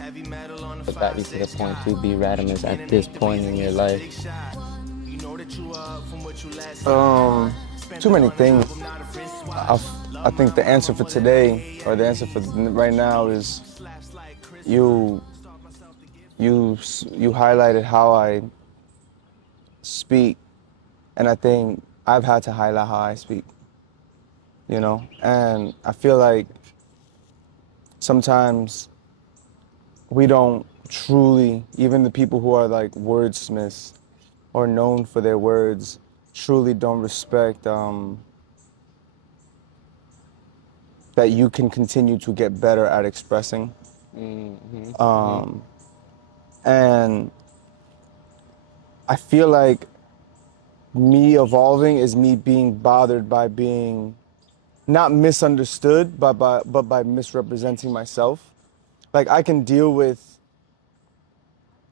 what got you to the point to be Radamiz at this point in your life? Um, Too many things. I think the answer for today, or the answer for right now, is you you highlighted how I speak, and I think I've had to highlight how I speak. And I feel like sometimes we don't truly, even the people who are like wordsmiths or known for their words, truly don't respect that you can continue to get better at expressing. And I feel like me evolving is me being bothered by being not misunderstood, but by misrepresenting myself. Like I can deal with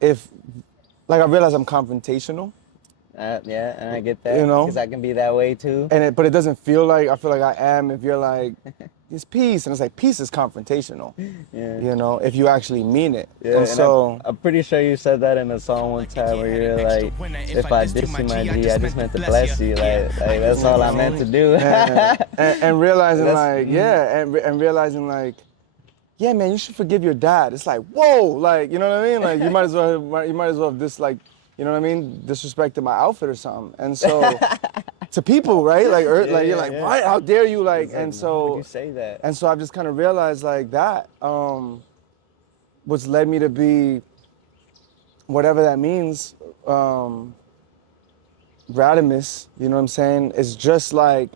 if, like I realize I'm confrontational, Yeah, and I get you that know, because I can be that way too. but it doesn't feel like I feel like I am. If you're like, it's peace, and it's like peace is confrontational. Yeah. If you actually mean it. Yeah, And so I'm pretty sure you said that in a song one time where you're like, if I diss you, my G, I just meant to bless you. Like that's all I meant to do. and realizing That's- and realizing like, yeah, man, you should forgive your dad. It's like, whoa, like, you know what I mean? Like, you might as well have this, like, you know what I mean, disrespected my outfit or something. And so, to people, right? Like, you're like, yeah. what? How dare you? Like, It's and how so, could you say that? and so I've just kind of realized like that, what's led me to be, whatever that means, Radamiz, you know what I'm saying? It's just like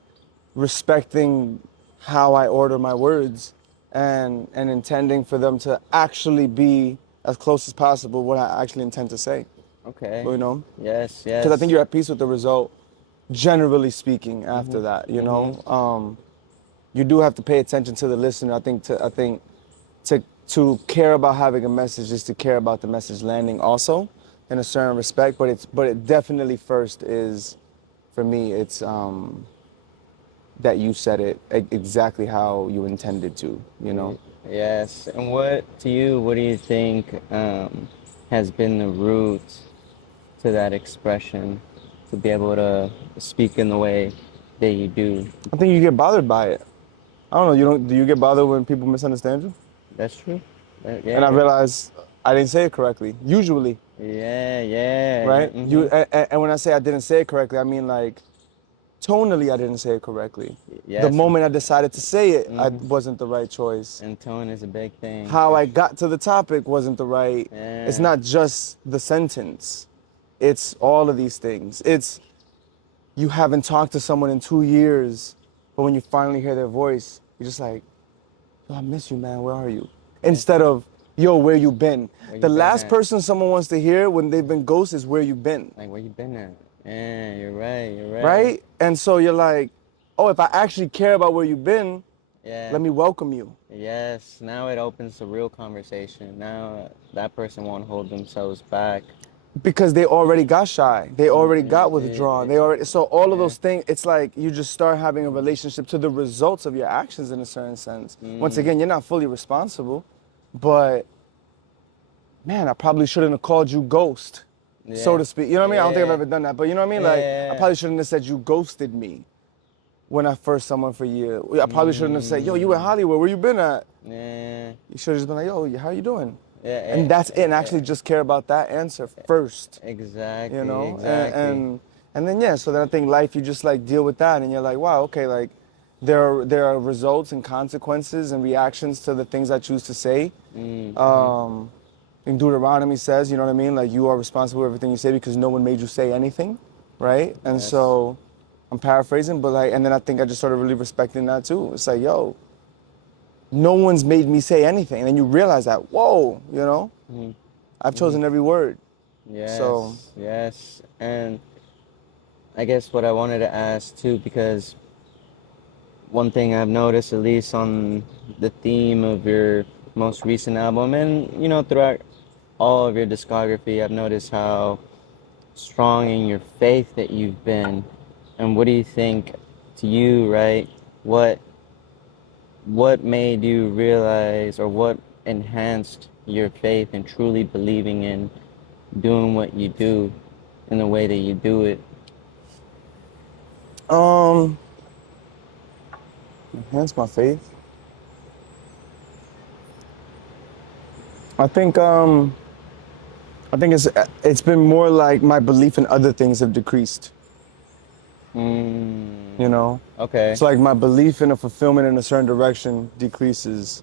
respecting how I order my words and intending for them to actually be as close as possible what I actually intend to say. Okay. You know? Yes. Because I think you're at peace with the result, generally speaking, after that, you know? You do have to pay attention to the listener. I think to care about having a message is to care about the message landing also in a certain respect, but it definitely first is, for me, it's that you said it exactly how you intended to, you know? Yes. And what do you think has been the root to that expression, to be able to speak in the way that you do? I think you get bothered by it. I don't know, do you get bothered when people misunderstand you? That's true. And I Yeah. realized I didn't say it correctly, usually, Yeah. right? And when I say I didn't say it correctly, I mean like, tonally I didn't say it correctly. The Yes. moment I decided to say it, I wasn't the right choice. And tone is a big thing. How I got to the topic wasn't the right. Yeah. It's not just the sentence. It's all of these things. It's you haven't talked to someone in 2 years, but when you finally hear their voice, you're just like, yo, I miss you, man. Where are you? Instead of, yo, where you been? The last person someone wants to hear when they've been ghosted is where you been. Like, where you been at? Yeah, you're right. Right? And so you're like, oh, if I actually care about where you've been, Yeah. let me welcome you. Yes, now it opens the real conversation. Now that person won't hold themselves back. Because they already got shy. They already got withdrawn. So all of those things, it's like you just start having a relationship to the results of your actions in a certain sense. Once again, you're not fully responsible, but man, I probably shouldn't have called you ghost, so to speak. You know what I mean? I don't think I've ever done that, but you know what I mean? Like, I probably shouldn't have said you ghosted me when I first saw someone for years. I probably shouldn't have said, yo, you in Hollywood, where you been at? Yeah. You should have just been like, yo, how you doing? Yeah, and that's it, and actually just care about that answer first. Exactly. You know? Exactly. And then, so then I think life, you just like deal with that, and you're like, wow, okay, like there are results and consequences and reactions to the things I choose to say. And Deuteronomy says, you know what I mean? Like, you are responsible for everything you say because no one made you say anything, right? And so, I'm paraphrasing, but like, and then I think I just started really respecting that too. It's like, yo, no one's made me say anything. And then you realize that, whoa, you know? I've chosen every word. Yes, So. yes. And I guess what I wanted to ask too, because one thing I've noticed, at least on the theme of your most recent album, and you know, throughout all of your discography, I've noticed how strong in your faith that you've been. And what do you think, to you, right? What made you realize, or what enhanced your faith and truly believing in doing what you do in the way that you do it? Um, enhance my faith. I think um, I think it's been more like my belief in other things have decreased. Mm, You know, okay. it's like my belief in a fulfillment in a certain direction decreases.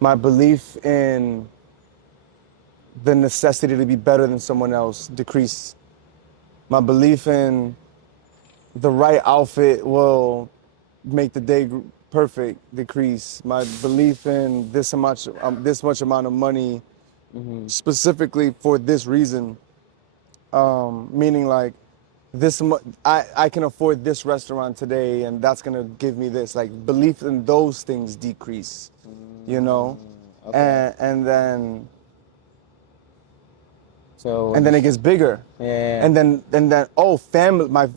My belief in the necessity to be better than someone else decrease. My belief in the right outfit will make the day perfect decrease. My belief in this much amount of money Mm-hmm. specifically for this reason, meaning like I can afford this restaurant today and that's gonna give me this. Like belief in those things decrease, you know, Okay. and then So and would you then it gets bigger, yeah. and then oh family my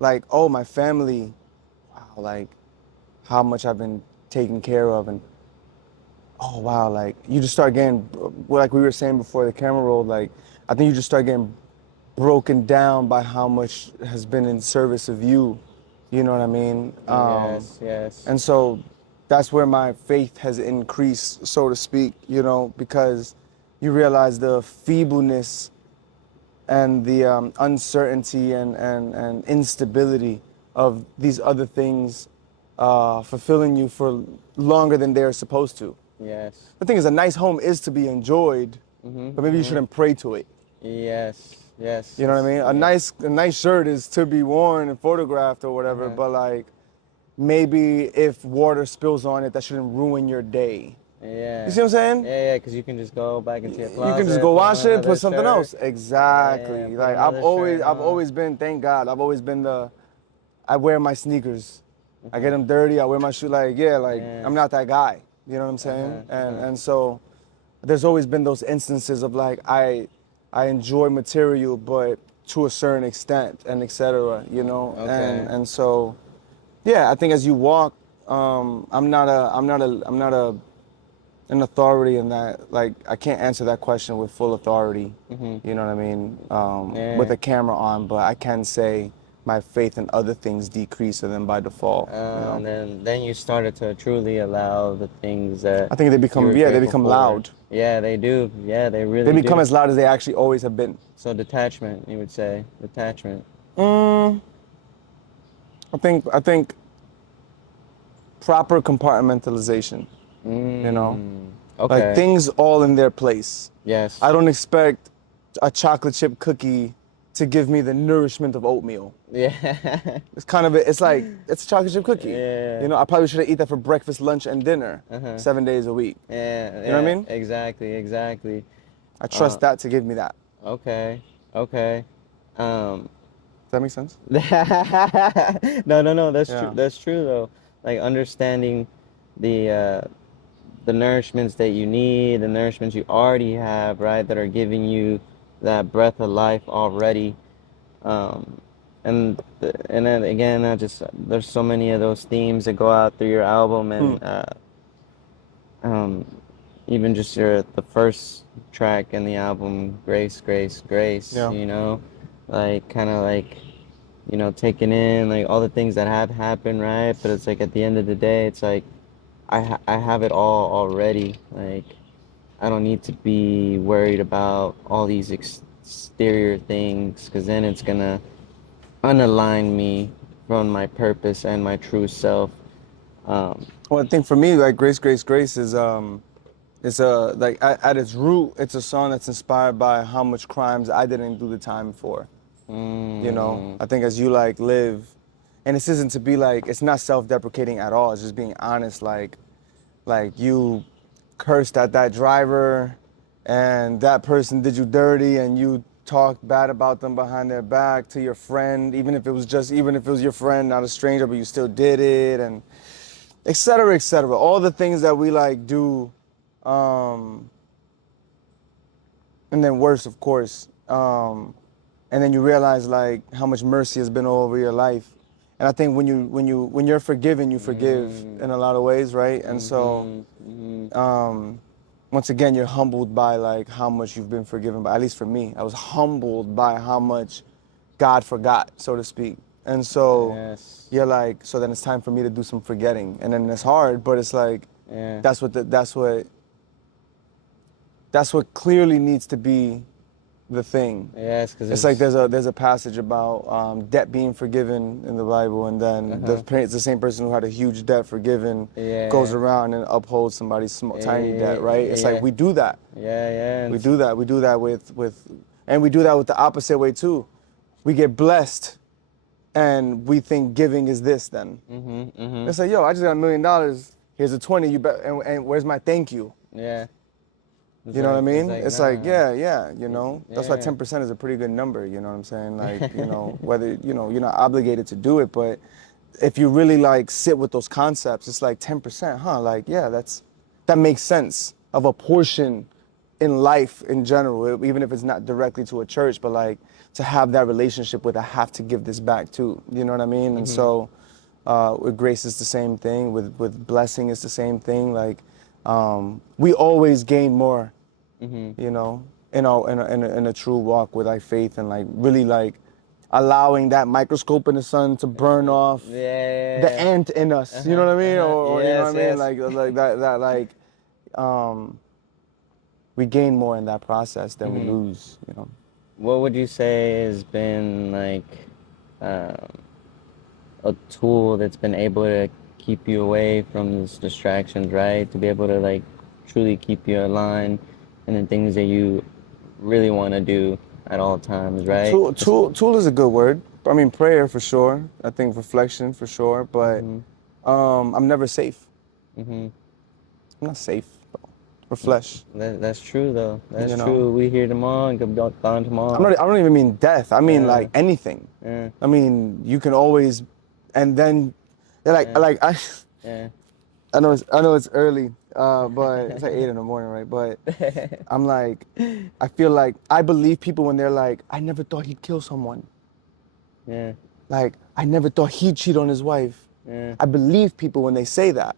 like oh my family, wow, like how much I've been taken care of, and oh wow, like you just start getting, like we were saying before the camera rolled, like I think you just start getting broken down by how much has been in service of you. You know what I mean? Yes, yes. And so that's where my faith has increased, so to speak, you know, because you realize the feebleness and the uncertainty and instability of these other things fulfilling you for longer than they're supposed to. Yes. The thing is, a nice home is to be enjoyed, Mm-hmm. but maybe you Mm-hmm. shouldn't pray to it. Yes. Yes. You know what I mean? Yeah. A nice shirt is to be worn and photographed or whatever, Uh-huh. but like maybe if water spills on it, that shouldn't ruin your day. You Yeah. see what I'm saying? Yeah, yeah, because you can just go back into your You can just closet, go put on wash it, another put something shirt. else. Yeah, Exactly. put Like another shirt I've on. always been, thank God, I've always been I wear my sneakers. I get Uh-huh. them dirty. I wear my shoe. Like yeah, like Yeah. I'm not that guy. You know what I'm Uh-huh. saying? Uh-huh. And so there's always been those instances of like I enjoy material, but to a certain extent, and etc. You know, Okay. and so yeah, I think as you walk, I'm not an authority in that. Like I can't answer that question with full authority. Mm-hmm. You know what I mean? With Yeah. a camera on, but I can say my faith in other things decrease, and then by default, you know. And then you started to truly allow the things that I think you were they grateful become for. loud. Yeah, they do. Yeah, they They really become do. as loud as they actually always have been. So detachment, you would say. Detachment. Mm, I think proper compartmentalization, you know? Like Okay. things all in their place. I Yes. don't expect a chocolate chip cookie to give me the nourishment of oatmeal. Yeah. It's kind of it's like it's a chocolate chip cookie. You Yeah. know, I probably should have eat that for breakfast, lunch, and dinner, Uh-huh. 7 days a week. Yeah, You know what I yeah, mean? exactly, exactly. I Uh, trust that to give me that. okay, okay. Um, Does that make sense? no, no, no, that's true. Yeah. That's true though. Like understanding the uh, the nourishments that you need, the nourishments you already have, right, that are giving you that breath of life already. Um, and then again, I just there's so many of those themes that go out through your album, Hmm. and um, even just the first track in the album, Grace, Grace, Grace, Yeah. you know, like kind of like, you know, taking in like all the things that have happened, right? But it's like at the end of the day, it's like I have it all already. Like I don't need to be worried about all these exterior things, because then it's gonna unalign me from my purpose and my true self. Um, Well, I think for me, like Grace, Grace, Grace is it's a like at its root, it's a song that's inspired by how much crimes I didn't do the time for. You know, mm, I think as you like live, and this isn't to be like, it's not self-deprecating at all. It's just being honest. Like you cursed at that driver, and that person did you dirty, and you talked bad about them behind their back to your friend, even if it was your friend, not a stranger, but you still did it, and et cetera, et cetera. All the things that we like do, um, and then worse, of course. And then you realize like how much mercy has been all over your life. And I think when you're forgiven, you forgive mm, in a lot of ways, right? And so mm-hmm, mm-hmm. once again, you're humbled by like how much you've been forgiven by. At least for me, I was humbled by how much God forgot, so to speak. And so Yes. you're like, so then it's time for me to do some forgetting, and then it's hard, but it's like, Yeah. that's what clearly needs to be the thing. Yes, because It's like it's. there's a passage about debt being forgiven in the Bible, and then Uh-huh. the same person who had a huge debt forgiven goes Yeah. around and upholds somebody's tiny debt, right? It's like Yeah. we do that. Yeah. Yeah. We do that. We do that with, and we do that with the opposite way too. We get blessed, and we think giving is this. Then it's like, yo, I just got $1,000,000. Here's a 20. You bet. And where's my thank you? Yeah. It's You know what I like mean? It's like, nah. yeah. You know, that's why Yeah. 10% is a pretty good number. You know what I'm saying? Like, you know, whether you're not obligated to do it, but if you really like sit with those concepts, it's like 10%, huh? Like, yeah, that makes sense of a portion in life in general, even if it's not directly to a church, but like to have that relationship with, I have to give this back too. You know what I mean? And so with grace it's the same thing. With blessing it's the same thing. Like we always gain more, you know, in a true walk with like faith and like really like allowing that microscope in the sun to burn off the Yeah. ant in us. You know Uh-huh. what I mean? Uh-huh. Or you know Yes. what I mean? Yes. Like that like we gain more in that process than we lose, you know. What would you say has been like um, a tool that's been able to keep you away from these distractions, right? To be able to like truly keep you aligned and the things that you really want to do at all times, right? Tool is a good word. I mean, prayer for sure. I think reflection for sure. But I'm never safe. I'm not safe, bro. For flesh, That's true though. That's you know. true. We here tomorrow and could be gone I'm tomorrow. not. I don't even mean death. I mean Yeah, like anything. yeah, I mean you can always, and then, yeah, I. yeah. I know it's early, but it's like 8 in the morning, right? But I'm like, I feel like I believe people when they're like, I never thought he'd kill someone. Yeah, Like, I never thought he'd cheat on his wife. yeah, I believe people when they say that.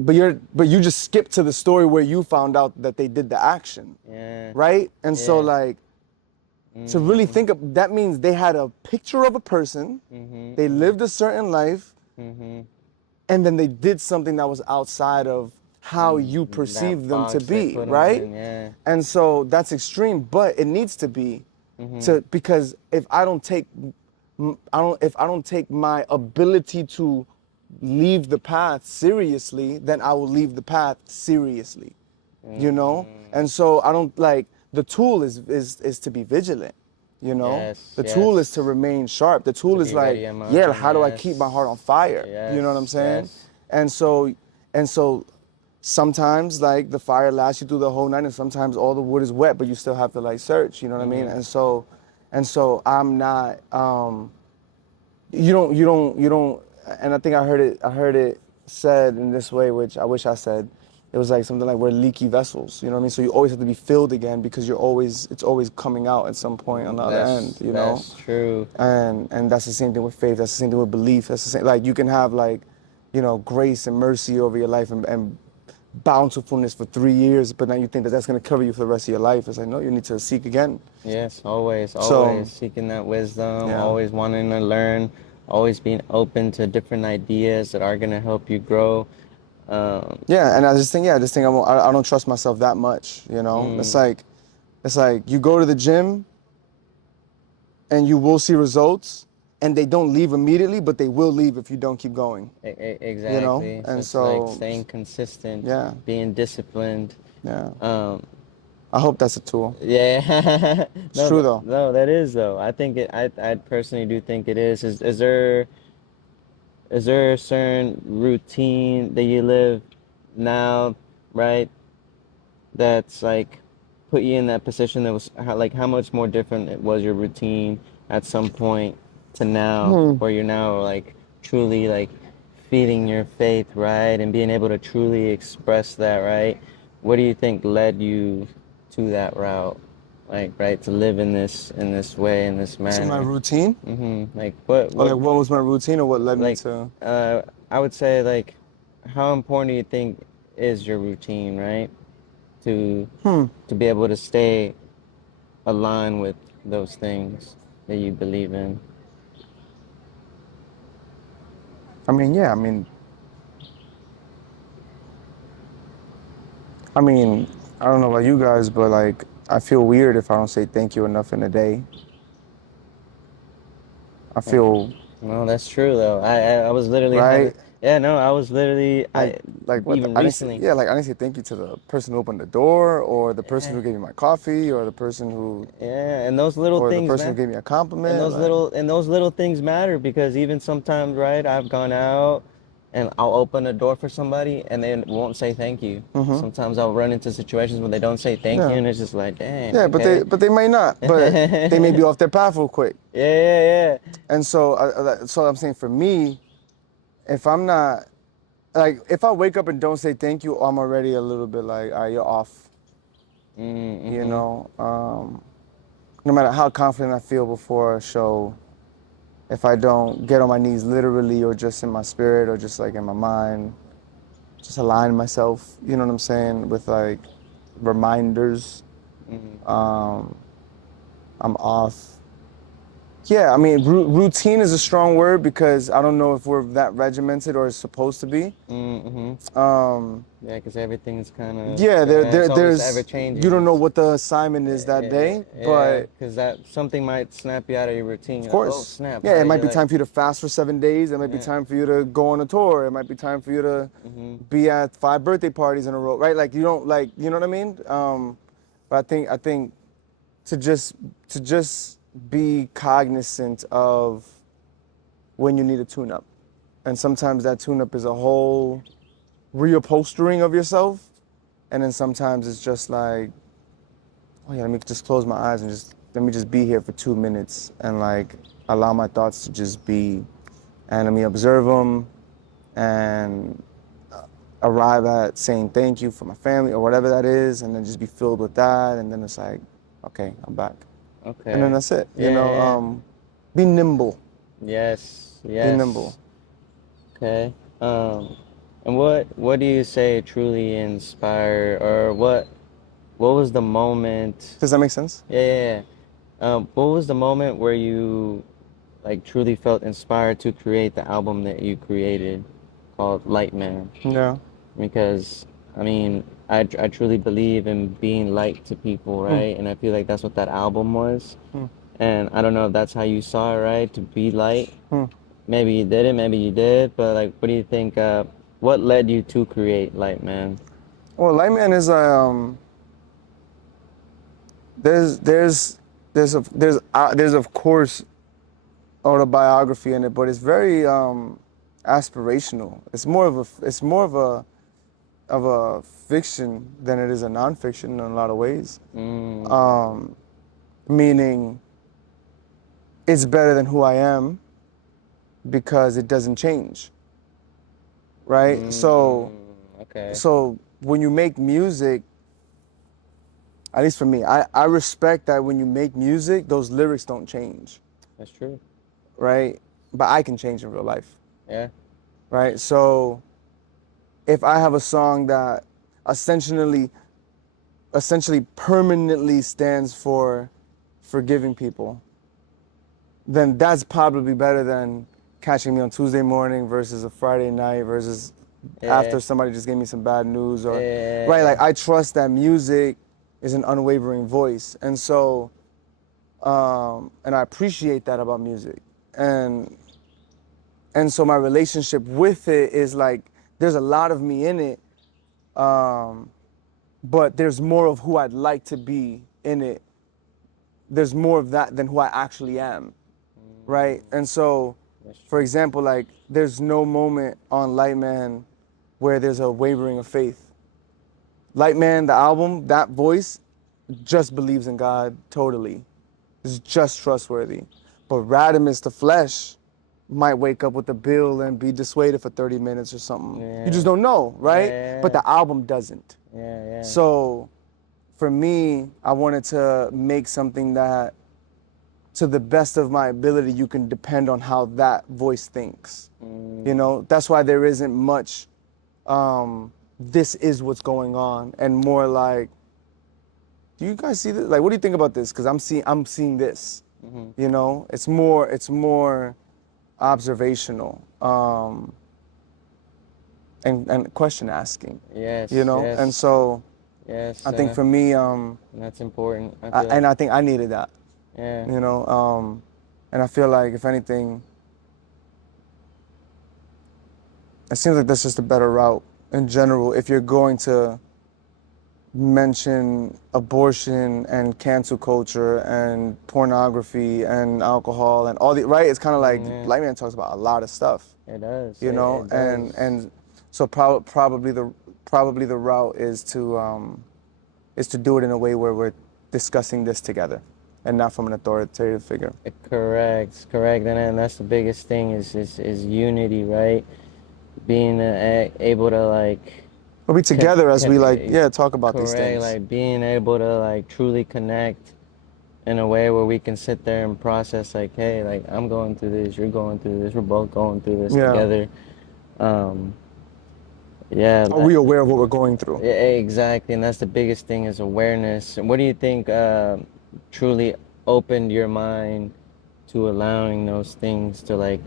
But you just skip to the story where you found out that they did the action, yeah, right? And so yeah. like to really think of that means they had a picture of a person, they lived a certain life, and then they did something that was outside of how you That perceive them to box they be, put them right? in, yeah. And so that's extreme, but it needs to be because if I don't take if I don't take my ability to leave the path seriously, then I will leave the path seriously. You know? And so I don't like the tool is to be vigilant. You know, Yes, the tool is to yes. remain sharp. The To tool is be like, ready in yeah, motion, how do I keep my heart on yes. fire? You know what I'm Yes, saying? yes. And so, and so, sometimes like the fire lasts you through the whole night, and sometimes all the wood is wet, but you still have to like search. You know what I mean? And so I'm not. You don't. And I think I heard it said in this way, which I wish I said. It was like something like we're leaky vessels, you know what I mean? So you always have to be filled again because it's always coming out at some point on the other end, you know? That's true. And that's the same thing with faith. That's the same thing with belief. That's the same. Like you can have like, you know, grace and mercy over your life and bountifulness for 3 years, but now you think that that's going to cover you for the rest of your life. It's like, no, you need to seek again. Yes, always, So, always seeking that wisdom, yeah. always wanting to learn, always being open to different ideas that are going to help you grow. Yeah, and I just think, I don't trust myself that much, you know? It's like you go to the gym and you will see results and they don't leave immediately, but they will leave if you don't keep going, you know? Exactly. So And it's like so, staying consistent, yeah, being disciplined. yeah. Um, I hope that's a tool. yeah. It's true though. No, that is though. I think I personally do think it is. Is there a certain routine that you live now, right? That's like put you in that position that was like how much more different it was your routine at some point to now, where you're now like truly like feeding your faith, right? And being able to truly express that, right? What do you think led you to that route? Like, right, to live in this way, in this So my manner. routine? Like Or like what was my routine or what led me like to? I would say like how important do you think is your routine, right? to be able to stay aligned with those things that you believe in? I mean, yeah, I mean, I don't know about you guys, but like, I feel weird if I don't say thank you enough in a day. I feel, No, that's true though. I was literally having, right? yeah, no, I was literally, Like, like what? even I didn't say, recently. yeah, like I didn't say thank you to the person who opened the door, or the person Yeah, who gave me my coffee, or the person who, yeah, and those little or the things, person who man. gave me a And compliment. Like, those little things matter because even sometimes, right, I've gone out and I'll open a door for somebody and they won't say thank you. Sometimes I'll run into situations where they don't say thank you yeah, and it's just like, dang, yeah, okay. but they might not, but they may be off their path real quick. Yeah, And so, so I'm saying for me, if I'm not like, if I wake up and don't say thank you, I'm already a little bit like, all right, you're off. yeah. You Mm-hmm. know, no matter how confident I feel before a show, if I don't get on my knees literally or just in my spirit or just like in my mind, just align myself, you know what I'm saying, with like reminders, Mm-hmm. um, I'm off. Yeah, I mean, routine is a strong word because I don't know if we're that regimented or it's supposed to be. Mm-hmm. Um, Yeah, because everything's kind of, yeah, yeah, it's always ever there's, you changing. don't know what the assignment is that day, Yeah, but because that something might snap you out of your routine. of You're like, oh course. snap, Yeah, how it do might you be like? time for you to fast for 7 days. It might be Yeah. time for you to go on a tour. It might be time for you to Mm-hmm. be at 5 birthday parties in a row, right? Like you don't like, you know what I mean? But I think to just to just be cognizant of when you need a tune-up, and sometimes that tune-up is a whole reupholstering of yourself, and then sometimes it's just like, oh yeah, let me just close my eyes and just let me just be here for 2 minutes and like allow my thoughts to just be, and let me observe them and arrive at saying thank you for my family or whatever that is, and then just be filled with that, and then it's like, okay, I'm back, and then Okay. that's it. You Yeah, know, yeah. be nimble, Yes, be nimble. yes. Okay. And what do you say truly inspired, or what was the moment? Does that make sense? Yeah, yeah, yeah. What was the moment where you like truly felt inspired to create the album that you created called Light Man? Yeah. Because I mean, I truly believe in being light to people, Hmm. right? And I feel like that's what that album was. Hmm. And I don't know if that's how you saw it, right? To be light. Hmm. Maybe you didn't, maybe you did, but like, what do you think? What led you to create Light Man? Well, Lightman is there's there's there's of course autobiography in it, but it's very aspirational. It's more of a fiction than it is a nonfiction in a lot of ways. Mm, Um, Meaning, it's better than who I am because it doesn't change, right? okay, So when you make music, at least for me, I respect that when you make music, those lyrics don't change, that's true. right? But I can change in real life, Yeah. right? So if I have a song that essentially permanently stands for forgiving people, then that's probably better than catching me on Tuesday morning versus a Friday night versus Yeah. after somebody just gave me some bad news, or right, Yeah. like I trust that music is an unwavering voice, and so and I appreciate that about music, and so my relationship with it is like there's a lot of me in it, um, but there's more of who I'd like to be in it. There's more of that than who I actually am, right? Mm, And so, that's for true. example, like there's no moment on Lightman where there's a wavering of faith. Lightman, the album, that voice just believes in God totally. It's just trustworthy. But Radamiz, the flesh, might wake up with a bill and be dissuaded for 30 minutes or something. You just Yeah. don't know, right? But Yeah. the album doesn't. Yeah. Yeah. So for me, I wanted to make something that, to the best of my ability, you can depend on how that voice thinks. You Mm, know, that's why there isn't much, this is what's going on, and more like do you guys see this? Like, what do you think about this? Because I'm seeing this. Mm-hmm. You know, it's more observational, and question asking. You Yes, know, and yes, so yes. I think for me, That's important. I feel and like, I think I needed that. yeah. You know, and I feel like if anything, it seems like that's just a better route in general. If you're going to mention abortion and cancel culture and pornography and alcohol and all the right, it's kind of like Yeah, Black Man talks about a lot of stuff, it does. you know, It does. and so probably the route is to do it in a way where we're discussing this together and not from an authoritative figure. Correct, correct. And that's the biggest thing is unity, right? Being able to like We'll be con, together as con, we like, yeah, talk about these correct, things. like being able to like truly connect in a way where we can sit there and process like, hey, like I'm going through this, you're going through this, we're both going through this Yeah. together. Um, yeah, Are we aware of what we're going through? exactly, and that's the biggest thing is awareness. And what do you think truly opened your mind to allowing those things to like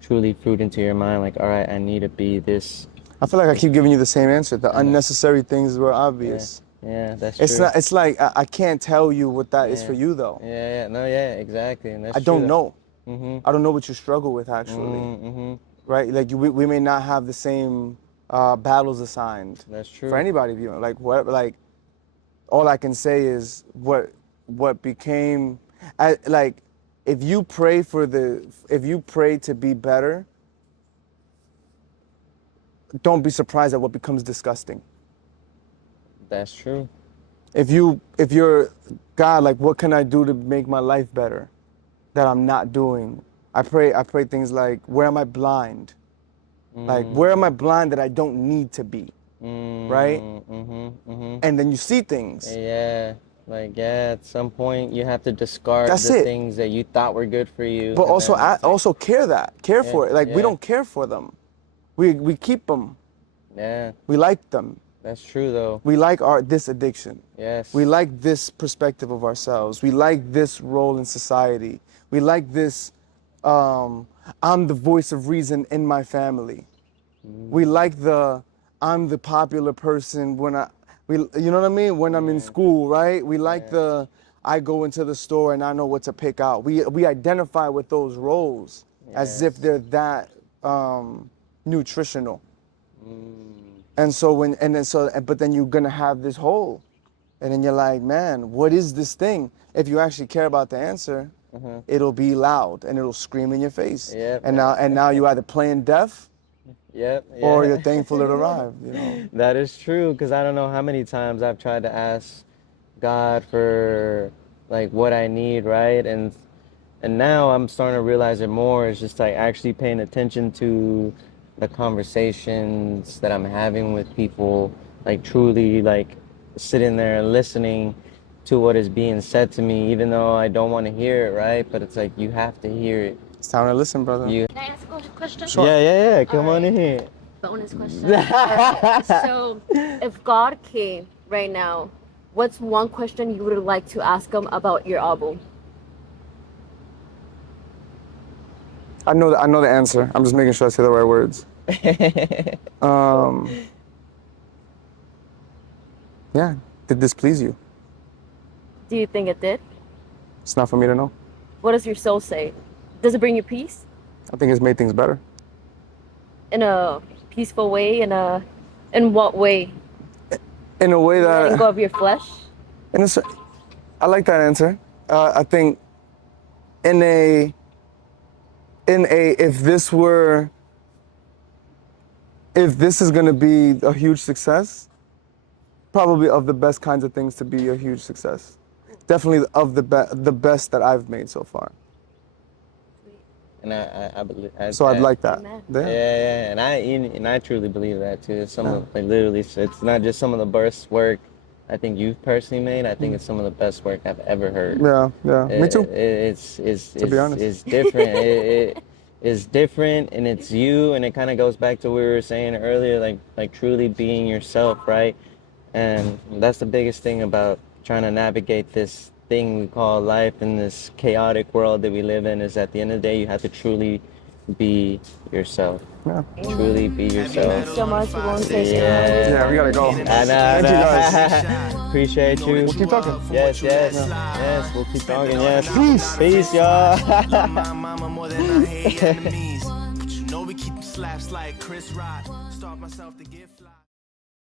truly fruit into your mind? Like, all right, I need to be this. I feel like I keep giving you the same answer. The I know. unnecessary things were Yeah, obvious. yeah, that's It's true. not. It's like I can't tell you what that is Yeah, for you though. yeah, no, yeah, exactly, and I that's true. don't know. Mm-hmm. I don't know what you struggle with actually, Mm-hmm. right? Like we may not have the same battles assigned That's for true. anybody of you. Like what? Like all I can say is what became, like if you pray if you pray to be better, don't be surprised at what becomes disgusting. That's true. If you're God, like what can I do to make my life better that I'm not doing? I pray things like, where am I blind? Like where am I blind that I don't need to be? Right? Mm-hmm. And then you see things. Yeah, like yeah, at some point you have to discard That's the it. things that you thought were good for you, But and also then also care yeah, for it. Like we yeah, don't care for them. We keep them. yeah. We like them. That's true though. We like this addiction. We Yes. like this perspective of ourselves. We like this role in society. We like this, I'm the voice of reason in my family. We like I'm the popular person you know what I mean? When I'm in Yeah. school, right? We like Yeah. I go into the store and I know what to pick out. We identify with those roles as if Yes. they're that nutritional. Mm. And so but then you're gonna have this hole. And then you're like, man, what is this thing? If you actually care about the answer, Uh-huh. it'll be loud and it'll scream in your face. Yep. And now you either playing deaf Yep. or you're Yeah. thankful it arrived, you know. That is true, because I don't know how many times I've tried to ask God for like what I need, right? And now I'm starting to realize it more. It's just like actually paying attention to the conversations that I'm having with people, like truly like sitting there and listening to what is being said to me, even though I don't want to hear it, right? But it's like you have to hear it. It's time to listen, brother. You. Can I ask a question? Sure. Yeah. Come on Alright. in here. Bonus question. Alright. So, if God came right now, what's one question you would like to ask him about your album? I know the answer. I'm just making sure I say the right words. Yeah. Did this please you? Do you think it did? It's not for me to know. What does your soul say? Does it bring you peace? I think it's made things better. In a peaceful way? In what way? In a way Letting that go of your flesh? I like that answer. I think in a if this is gonna be a huge success, probably of the best kinds of things to be a huge success. Definitely of the best that I've made so far. And I believe. So I'd like that. Amen. Yeah, and I truly believe that too. It's some of like literally, it's not just some of the best work I think you've personally made. I think it's some of the best work I've ever heard. Yeah. Me too. It's To be honest. it's different. It's different, and it's you, and it kind of goes back to what we were saying earlier, like truly being yourself, right? And that's the biggest thing about trying to navigate this thing we call life in this chaotic world that we live in is at the end of the day, you have to truly be yourself. Yeah. Truly be Thank yourself. you so much. We won't take Yeah. Yeah, we gotta go. I know. Thank you guys. Appreciate you. We'll keep talking. Yes, yes, yes. We'll keep talking. Yes. Peace, y'all. We keep slaps like Chris Rock. Start myself to get fly.